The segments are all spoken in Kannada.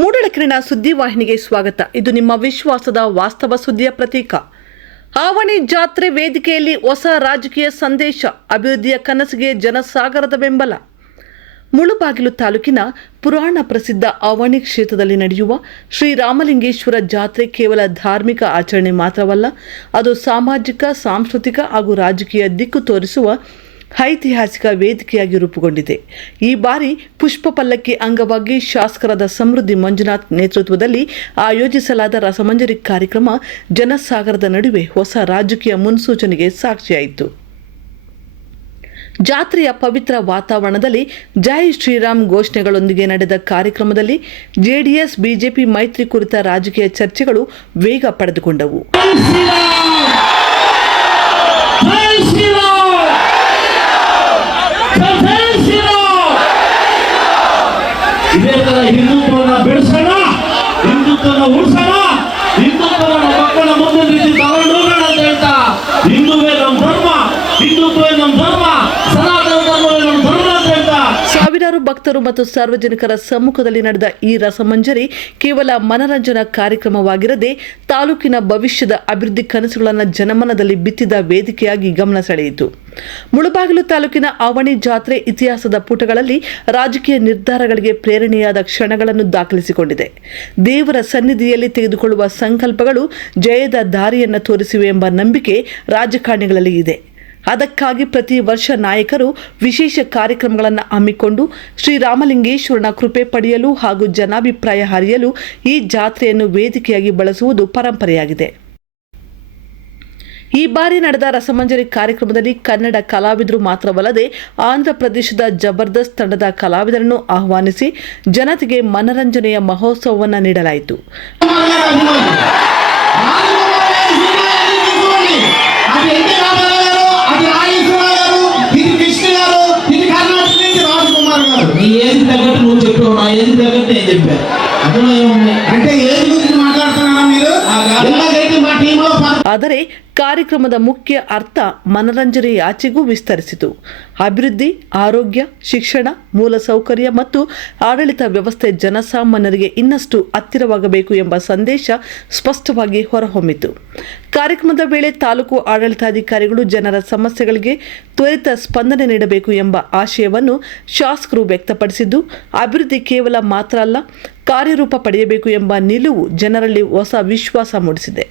ಮೂಡಲಕೆರೆನ ಸುದ್ದಿವಾಹಿನಿಗೆ ಸ್ವಾಗತ. ಇದು ನಿಮ್ಮ ವಿಶ್ವಾಸದ ವಾಸ್ತವ ಸುದ್ದಿಯ ಪ್ರತೀಕ. ಆವಣಿ ಜಾತ್ರೆ ವೇದಿಕೆಯಲ್ಲಿ ಹೊಸ ರಾಜಕೀಯ ಸಂದೇಶ, ಅಭಿವೃದ್ಧಿಯ ಕನಸಿಗೆ ಜನಸಾಗರದ ಬೆಂಬಲ. ಮುಳುಬಾಗಿಲು ತಾಲೂಕಿನ ಪುರಾಣ ಪ್ರಸಿದ್ಧ ಆವಣಿ ಕ್ಷೇತ್ರದಲ್ಲಿ ನಡೆಯುವ ಶ್ರೀರಾಮಲಿಂಗೇಶ್ವರ ಜಾತ್ರೆ ಕೇವಲ ಧಾರ್ಮಿಕ ಆಚರಣೆ ಮಾತ್ರವಲ್ಲ, ಅದು ಸಾಮಾಜಿಕ, ಸಾಂಸ್ಕೃತಿಕ ಹಾಗೂ ರಾಜಕೀಯ ದಿಕ್ಕು ತೋರಿಸುವ ಐತಿಹಾಸಿಕ ವೇದಿಕೆಯಾಗಿ ರೂಪುಗೊಂಡಿದೆ. ಈ ಬಾರಿ ಪುಷ್ಪ ಪಲ್ಲಕ್ಕಿ ಅಂಗವಾಗಿ ಶಾಸಕರಾದ ಸಮೃದ್ಧಿ ಮಂಜುನಾಥ್ ನೇತೃತ್ವದಲ್ಲಿ ಆಯೋಜಿಸಲಾದ ರಸಮಂಜರಿ ಕಾರ್ಯಕ್ರಮ ಜನಸಾಗರದ ನಡುವೆ ಹೊಸ ರಾಜಕೀಯ ಮುನ್ಸೂಚನೆಗೆ ಸಾಕ್ಷಿಯಾಯಿತು. ಜಾತ್ರೆಯ ಪವಿತ್ರ ವಾತಾವರಣದಲ್ಲಿ ಜೈ ಶ್ರೀರಾಮ್ ಘೋಷಣೆಗಳೊಂದಿಗೆ ನಡೆದ ಕಾರ್ಯಕ್ರಮದಲ್ಲಿ ಜೆಡಿಎಸ್ ಬಿಜೆಪಿ ಮೈತ್ರಿ ಕುರಿತ ರಾಜಕೀಯ ಚರ್ಚೆಗಳು ವೇಗ ಪಡೆದುಕೊಂಡವು. ಇದೇ ತರ ಹಿಂದುತ್ವವನ್ನು ಬೆಳೆಸೋಣ, ಹಿಂದುತ್ವವನ್ನು ಉಳಿಸೋಣ, ಹಿಂದುತ್ವವನ್ನು ಮಕ್ಕಳ ಮುಂದೆ ರೀತಿ ತಗೊಂಡು ಹೋಗೋಣ ಅಂತ ಹೇಳ್ತಾ, ಹಿಂದುವೇ ನಮ್ಮ ಧರ್ಮ, ಹಿಂದುತ್ವವೇ ನಮ್ಮ ಧರ್ಮ, ಸನಾತನ ಧರ್ಮವೇ ನಮ್ಮ ಧರ್ಮ ಅಂತ ಹೇಳ್ತಾ ಸಾವಿರಾರು ಭಕ್ತರು ಮತ್ತು ಸಾರ್ವಜನಿಕರ ಸಮ್ಮುಖದಲ್ಲಿ ನಡೆದ ಈ ರಸಮಂಜರಿ ಕೇವಲ ಮನರಂಜನಾ ಕಾರ್ಯಕ್ರಮವಾಗಿರದೆ ತಾಲೂಕಿನ ಭವಿಷ್ಯದ ಅಭಿವೃದ್ಧಿ ಕನಸುಗಳನ್ನು ಜನಮನದಲ್ಲಿ ಬಿತ್ತಿದ ವೇದಿಕೆಯಾಗಿ ಗಮನ ಸೆಳೆಯಿತು. ಮುಳುಬಾಗಿಲು ತಾಲೂಕಿನ ಆವಣಿ ಜಾತ್ರೆ ಇತಿಹಾಸದ ಪುಟಗಳಲ್ಲಿ ರಾಜಕೀಯ ನಿರ್ಧಾರಗಳಿಗೆ ಪ್ರೇರಣೆಯಾದ ಕ್ಷಣಗಳನ್ನು ದಾಖಲಿಸಿಕೊಂಡಿದೆ. ದೇವರ ಸನ್ನಿಧಿಯಲ್ಲಿ ತೆಗೆದುಕೊಳ್ಳುವ ಸಂಕಲ್ಪಗಳು ಜಯದ ದಾರಿಯನ್ನು ತೋರಿಸಿವೆ ಎಂಬ ನಂಬಿಕೆ ರಾಜಕಾರಣಿಗಳಲ್ಲಿ ಇದೆ. ಅದಕ್ಕಾಗಿ ಪ್ರತಿ ವರ್ಷ ನಾಯಕರು ವಿಶೇಷ ಕಾರ್ಯಕ್ರಮಗಳನ್ನು ಹಮ್ಮಿಕೊಂಡು ಶ್ರೀರಾಮಲಿಂಗೇಶ್ವರನ ಕೃಪೆ ಪಡೆಯಲು ಹಾಗೂ ಜನಾಭಿಪ್ರಾಯ ಹರಿಯಲು ಈ ಜಾತ್ರೆಯನ್ನು ವೇದಿಕೆಯಾಗಿ ಬಳಸುವುದು ಪರಂಪರೆಯಾಗಿದೆ. ಈ ಬಾರಿ ನಡೆದ ರಸಮಂಜರಿ ಕಾರ್ಯಕ್ರಮದಲ್ಲಿ ಕನ್ನಡ ಕಲಾವಿದರು ಮಾತ್ರವಲ್ಲದೆ ಆಂಧ್ರ ಪ್ರದೇಶದ ಜಬರ್ದಸ್ತ್ ತಂಡದ ಕಲಾವಿದರನ್ನು ಆಹ್ವಾನಿಸಿ ಜನತೆಗೆ ಮನರಂಜನೆಯ ಮಹೋತ್ಸವವನ್ನು ನೀಡಲಾಯಿತು. ಆದರೆ ಕಾರ್ಯಕ್ರಮದ ಮುಖ್ಯ ಅರ್ಥ ಮನರಂಜನೆಯಾಚೆಗೂ ವಿಸ್ತರಿಸಿತು. ಅಭಿವೃದ್ಧಿ, ಆರೋಗ್ಯ, ಶಿಕ್ಷಣ, ಮೂಲಸೌಕರ್ಯ ಮತ್ತು ಆಡಳಿತ ವ್ಯವಸ್ಥೆ ಜನಸಾಮಾನ್ಯರಿಗೆ ಇನ್ನಷ್ಟು ಹತ್ತಿರವಾಗಬೇಕು ಎಂಬ ಸಂದೇಶ ಸ್ಪಷ್ಟವಾಗಿ ಹೊರಹೊಮ್ಮಿತು. ಕಾರ್ಯಕ್ರಮದ ವೇಳೆ ತಾಲೂಕು ಆಡಳಿತಾಧಿಕಾರಿಗಳು ಜನರ ಸಮಸ್ಯೆಗಳಿಗೆ ತ್ವರಿತ ಸ್ಪಂದನೆ ನೀಡಬೇಕು ಎಂಬ ಆಶಯವನ್ನು ಶಾಸಕರು ವ್ಯಕ್ತಪಡಿಸಿದ್ದು, ಅಭಿವೃದ್ಧಿ ಕೇವಲ ಮಾತ್ರ ಅಲ್ಲ, ಕಾರ್ಯರೂಪ ಪಡೆಯಬೇಕು ಎಂಬ ನಿಲುವು ಜನರಲ್ಲಿ ಹೊಸ ವಿಶ್ವಾಸ ಮೂಡಿಸಿದೆ.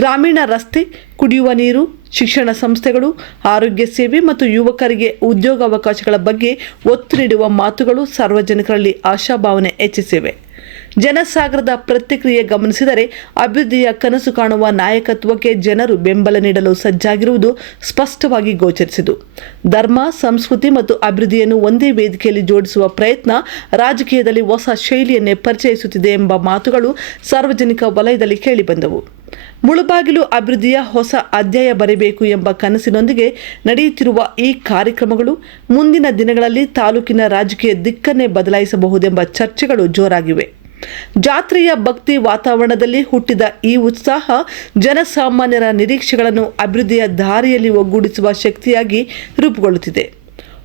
ಗ್ರಾಮೀಣ ರಸ್ತೆ, ಕುಡಿಯುವ ನೀರು, ಶಿಕ್ಷಣ ಸಂಸ್ಥೆಗಳು, ಆರೋಗ್ಯ ಸೇವೆ ಮತ್ತು ಯುವಕರಿಗೆ ಉದ್ಯೋಗಾವಕಾಶಗಳ ಬಗ್ಗೆ ಒತ್ತು ನೀಡುವ ಮಾತುಗಳು ಸಾರ್ವಜನಿಕರಲ್ಲಿ ಆಶಾಭಾವನೆ ಹೆಚ್ಚಿಸಿವೆ. ಜನಸಾಗರದ ಪ್ರತಿಕ್ರಿಯೆ ಗಮನಿಸಿದರೆ ಅಭಿವೃದ್ಧಿಯ ಕನಸು ಕಾಣುವ ನಾಯಕತ್ವಕ್ಕೆ ಜನರು ಬೆಂಬಲ ನೀಡಲು ಸಜ್ಜಾಗಿರುವುದು ಸ್ಪಷ್ಟವಾಗಿ ಗೋಚರಿಸಿತು. ಧರ್ಮ, ಸಂಸ್ಕೃತಿ ಮತ್ತು ಅಭಿವೃದ್ಧಿಯನ್ನು ಒಂದೇ ವೇದಿಕೆಯಲ್ಲಿ ಜೋಡಿಸುವ ಪ್ರಯತ್ನ ರಾಜಕೀಯದಲ್ಲಿ ಹೊಸ ಶೈಲಿಯನ್ನೇ ಪರಿಚಯಿಸುತ್ತಿದೆ ಎಂಬ ಮಾತುಗಳು ಸಾರ್ವಜನಿಕ ವಲಯದಲ್ಲಿ ಕೇಳಿಬಂದವು. ಮುಳುಬಾಗಿಲು ಅಭಿವೃದ್ಧಿಯ ಹೊಸ ಅಧ್ಯಾಯ ಬರೆಯಬೇಕು ಎಂಬ ಕನಸಿನೊಂದಿಗೆ ನಡೆಯುತ್ತಿರುವ ಈ ಕಾರ್ಯಕ್ರಮಗಳು ಮುಂದಿನ ದಿನಗಳಲ್ಲಿ ತಾಲೂಕಿನ ರಾಜಕೀಯ ದಿಕ್ಕನ್ನೇ ಬದಲಾಯಿಸಬಹುದೆಂಬ ಚರ್ಚೆಗಳು ಜೋರಾಗಿವೆ. ಜಾತ್ರೆಯ ಭಕ್ತಿ ವಾತಾವರಣದಲ್ಲಿ ಹುಟ್ಟಿದ ಈ ಉತ್ಸಾಹ ಜನಸಾಮಾನ್ಯರ ನಿರೀಕ್ಷೆಗಳನ್ನು ಅಭಿವೃದ್ಧಿಯ ದಾರಿಯಲ್ಲಿ ಒಗ್ಗೂಡಿಸುವ ಶಕ್ತಿಯಾಗಿ ರೂಪುಗೊಳ್ಳುತ್ತಿದೆ.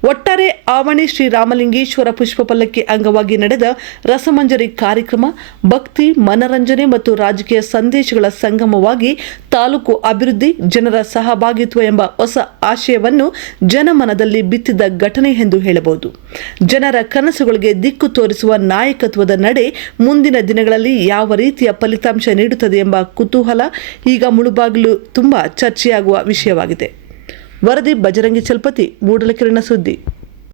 ಒಟ್ಟಾರೆ ಆವಣಿ ಶ್ರೀರಾಮಲಿಂಗೇಶ್ವರ ಪುಷ್ಪ ಪಲ್ಲಕ್ಕಿ ಅಂಗವಾಗಿ ನಡೆದ ರಸಮಂಜರಿ ಕಾರ್ಯಕ್ರಮ ಭಕ್ತಿ, ಮನರಂಜನೆ ಮತ್ತು ರಾಜಕೀಯ ಸಂದೇಶಗಳ ಸಂಗಮವಾಗಿ ತಾಲೂಕು ಅಭಿವೃದ್ಧಿ, ಜನರ ಸಹಭಾಗಿತ್ವ ಎಂಬ ಹೊಸ ಆಶಯವನ್ನು ಜನಮನದಲ್ಲಿ ಬಿತ್ತಿದ ಘಟನೆ ಎಂದು ಹೇಳಬಹುದು. ಜನರ ಕನಸುಗಳಿಗೆ ದಿಕ್ಕು ತೋರಿಸುವ ನಾಯಕತ್ವದ ನಡೆ ಮುಂದಿನ ದಿನಗಳಲ್ಲಿ ಯಾವ ರೀತಿಯ ಫಲಿತಾಂಶ ನೀಡುತ್ತದೆ ಎಂಬ ಕುತೂಹಲ ಈಗ ಮುಳುಬಾಗಿಲು ತುಂಬಾ ಚರ್ಚೆಯಾಗುವ ವಿಷಯವಾಗಿದೆ. ವರದಿ ಬಜರಂಗಿ ಚಲಪತಿ, ಮೂಡಲಕೆರೆನ ಸುದ್ದಿ.